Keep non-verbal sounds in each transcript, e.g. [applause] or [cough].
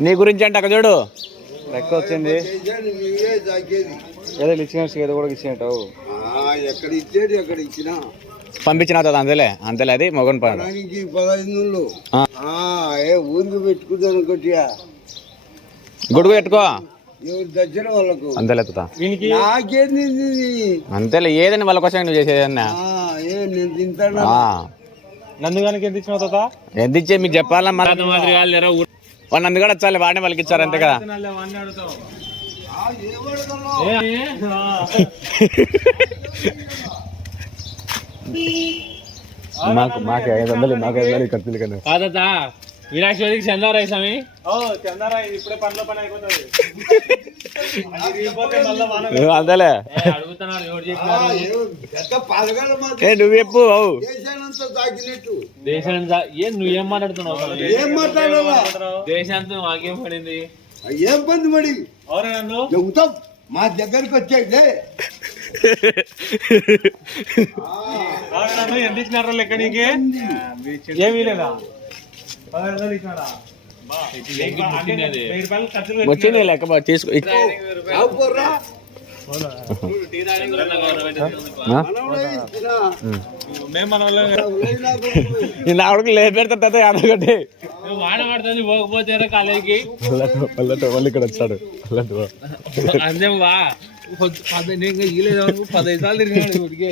నీ గురించి అంటే అక్కడ చూడు. లెక్క వచ్చింది ఏదో ఇచ్చినట్టు ఏదో కూడా ఇచ్చినట్టు ఎక్కడ ఇచ్చేది ఎక్కడ ఇచ్చినా పంపించిన అవుతుంది అంతేలే అంతేలే అది మొగన్ పడ. దానికి పదహైదు ఏ ఊరికి పెట్టుకుందాను కొట్టియా? గుడుగు పెట్టుకో. దగ్గర వాళ్ళకు? అంతేలే తాత. నాకేంది ఇది? అంతేలే ఏదని వాళ్ళ కోసం నువ్వు చేసేది అన్న ఆ, ఏ నేను తింటాను? నందుగానికి ఎంత ఇచ్చినావు తాత? ఎంత ఇచ్చే మీకు చెప్పాలా మరి? వాళ్ళు నందు కూడా వచ్చాలి వాడిని వాళ్ళకి ఇచ్చారు అంతే కదా. మాకు మాకు ఐదు వందలు మాకు ఐదు వందలు ఖర్చులు కదా. కాదత వినాయక స్వామి. చందారా ఇప్పుడే పనిలో పని అయిపోతుంది. అంతేలే. ఏ నువ్వు చెప్పు అవు దేశానంతా తాకినట్టు. దేశాన్ని దా- ఏం నువ్వేం మాట్లాడుతున్నావు? అసలు? ఏం మాట్లాడాలా? దేశాంతో మాకేం పడింది. ఆ, ఏం పని మరి? అవునా నన్ను? చెబుతాం. మా దగ్గరికి వచ్చేదే ఎంత ఇచ్చినారా లెక్క నీకు ఏమీ లేదా? వచ్చింది లెక్క తీసుకో నా కొడుకు తాత అదొకటి వాన పడుతుంది పోకపోతే కాలేజీకి వాళ్ళు ఇక్కడ వచ్చాడు అంతే వా పదహైదు అనుకో, పదహైదు సార్లు తిరిగినాడు ఇప్పటికే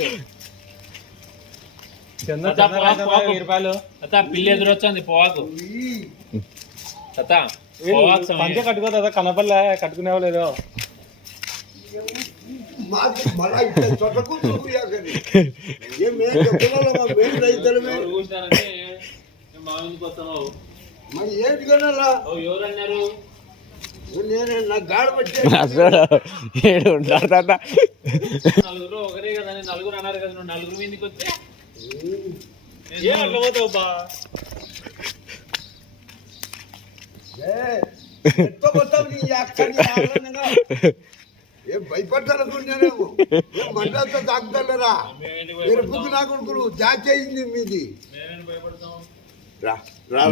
పిల్లి ఎదురొచ్చింది పోవాకు. పంచే కట్టుకో కదా కనపల్లే కట్టుకునేవో లేదో మాకు మళ్ళా ఇట్లా చొట్టకు చూపియాకని. ఏం మేము చెప్పగలమా? మేము రైతులమే. ఎవరు కూర్చున్నారంటే, "మేము మా ఇంటికి వస్తున్నావు మరి ఏంటి కనాలా ఓ, ఎవరన్నారు నేనే నా గాడ పట్టే చూడు ఏడు ఉంటాడు తాత నలుగురు ఒకరే కదా నలుగురు అన్నారు కదా నువ్వు నలుగురు మీదకి వస్తే ఏం అట్లా పోతావు బా ఎత్తకొస్తావు నీ అక్కడి ఆనందంగా. ఏం భయపడతానుకుంటేనేమో ఏం మంటంతా తాగుతారా మీరు నా కొడుకులు మీది. రా రా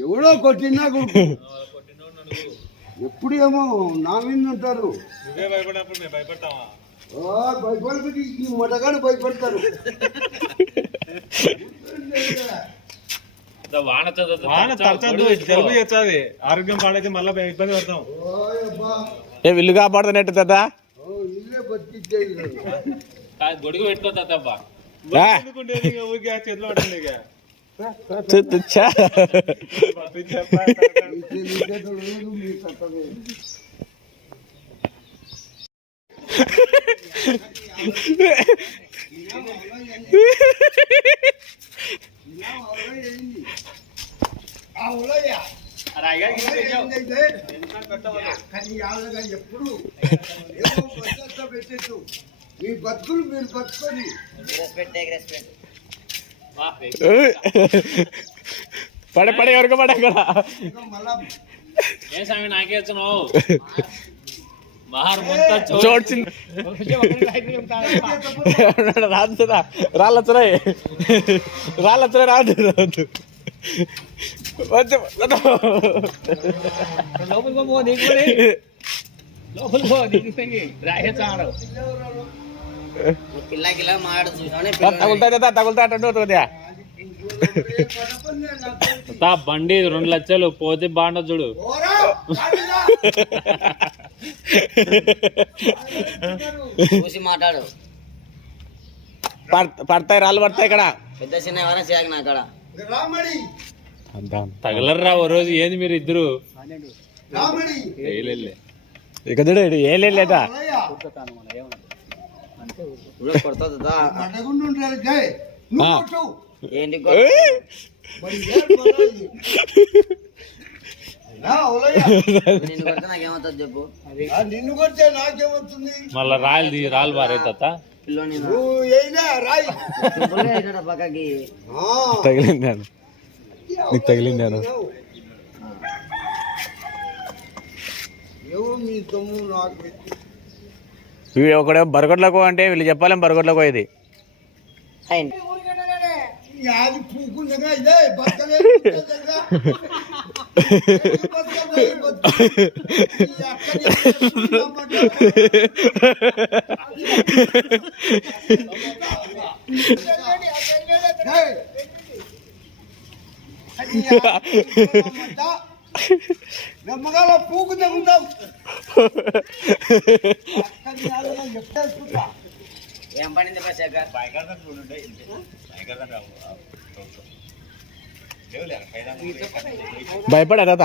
ఎవడో కొట్టినా కొడుకు? ఎప్పుడు ఏమో నా మీద ఉంటారు. నువ్వే ఈ మొదగాడు భయపడతారు [laughs] వాన జలుబు చేస్తుంది. ఆరోగ్యం పాడైతే మళ్ళీ ఇబ్బంది పడతాం. ఏ విల్లు కాపాడుతున్నట్టు తాత? ఓ, ఇల్లే బతికిచ్చేది లేదు. గొడుగు పెట్టుకో తాతబ్బా ఊరికే చేతిలో పడుతుంది ఇక తు- తుచ్చా. మీ తెలివితేటలు లేదు, మీ చట్టమే. ఆ ఉలయ్య. ఏంటంటే, కానీ ఎప్పుడు పెట్టచ్చు మీ బతుకులు మీరు బతుకొని. పడే పడే ఎవరికి పడే ఏ స్వామి నాకే వచ్చినావు మహార్ మొత్తం చో- చూడ్చింది. రాదురా రాళ్ళొచ్చురాయి. రాళ్ళొచ్చురాయి రాదు రాదు వద్దు, వద్దు. లోపలికి పో, నీకు మరి. లోపలికి పో, నీకు సంగి. రాయొచ్చు ఆడ. తగులుతాయి తాత, తగులుతా అంటుండు కొద్దిగా తా బండి రెండు లక్షలు పోతే బాగుండదు చూడు. చూసి మాట్లాడు పడత- పడతాయి రాళ్ళు పడతాయి ఇక్కడ పెద్ద చిన్న ఎవరైనా చేయక నా కాడ రామడి తగలర్రా ఓ రోజు ఏంది మీరు ఇద్దరు రామడి ఏలేలే. ఇక చూడు ఏ లేదా ఉలయ్య. ఇప్పుడు కొడుతుంది మడగుండు ఉంటారు జై నువ్వు ఆ. కొట్టు. ఏంటి మరి ఏం కొనాలి? నా ఉలయ్య. నిన్ను కొడితే నాకేమవుతుంది చెప్పు ఆ, నిన్ను కొడితే నాకేమవుతుంది మళ్ళా రాయలు రాళ్ళు పారే తాత పిల్లోని నువ్వు అయినా రాయి. సింపుల్గా అయినాడు పక్కకి? ఆ. తగిలింది నేను నీకు తగిలింది నేను ఏవో మీ తమ్ము నాకు పెట్టి. ఇవి ఒకడే బరగొడ్లకు అంటే వీళ్ళు చెప్పాలేం బరగొడ్లకు ఇది. [laughs] అయింది అది పూకుండగా ఇదే బతకలే నమ్మకాల పూకు తగ్గుతాం ఏం పడింది బా శేఖర్ భయపడా తాత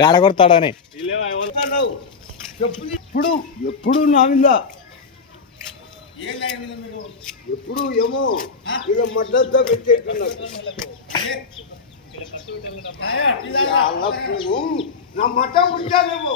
ఏడ కొడతాడు అని ఎప్పుడు ఎప్పుడు నా మీద? ఎప్పుడు ఏమో? ఇలా మద్దతు పెట్టేట్టున్నారు నా మఠం ఉంచాలేమో